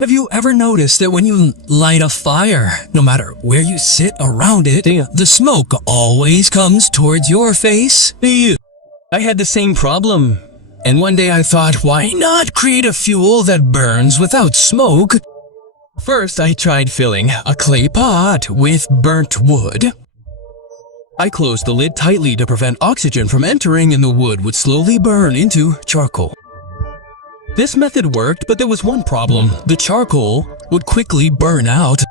Have you ever noticed that when you light a fire, no matter where you sit around it, the smoke always comes towards your face? I had the same problem. And one day I thought, why not create a fuel that burns without smoke? First, I tried filling a clay pot with burnt wood. I closed the lid tightly to prevent oxygen from entering, and the wood would slowly burn into charcoal. This method worked, but there was one problem. The charcoal would quickly burn out.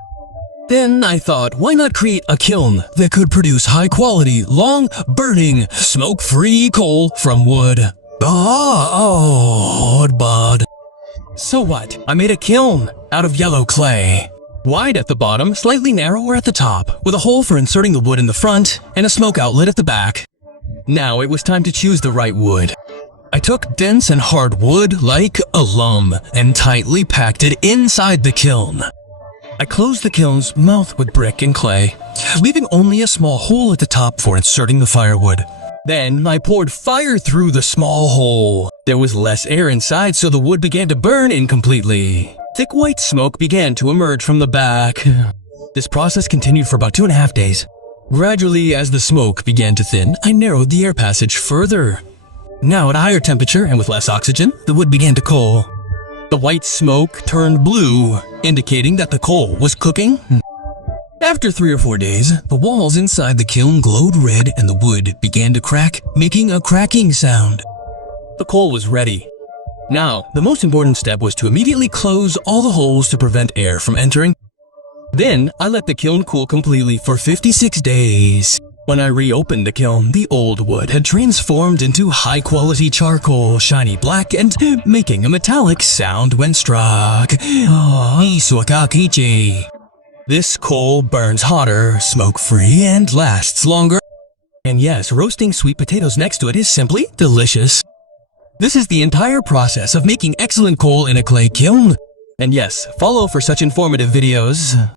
Then I thought, why not create a kiln that could produce high-quality, long-burning, smoke-free coal from wood? But so what? I made a kiln out of yellow clay. Wide at the bottom, slightly narrower at the top, with a hole for inserting the wood in the front and a smoke outlet at the back. Now it was time to choose the right wood. I took dense and hard wood like alum and tightly packed it inside the kiln. I closed the kiln's mouth with brick and clay, leaving only a small hole at the top for inserting the firewood. Then I poured fire through the small hole. There was less air inside, so the wood began to burn incompletely. Thick white smoke began to emerge from the back. This process continued for about 2.5 days. Gradually, as the smoke began to thin, I narrowed the air passage further. Now at a higher temperature and with less oxygen, the wood began to coal. The white smoke turned blue, indicating that the coal was cooking. After 3 or 4 days, the walls inside the kiln glowed red and the wood began to crack, making a cracking sound. The coal was ready. Now, the most important step was to immediately close all the holes to prevent air from entering. Then, I let the kiln cool completely for 56 days. When I reopened the kiln, the old wood had transformed into high-quality charcoal, shiny black, and making a metallic sound when struck. This coal burns hotter, smoke-free, and lasts longer. And yes, roasting sweet potatoes next to it is simply delicious. This is the entire process of making excellent coal in a clay kiln. And yes, follow for such informative videos.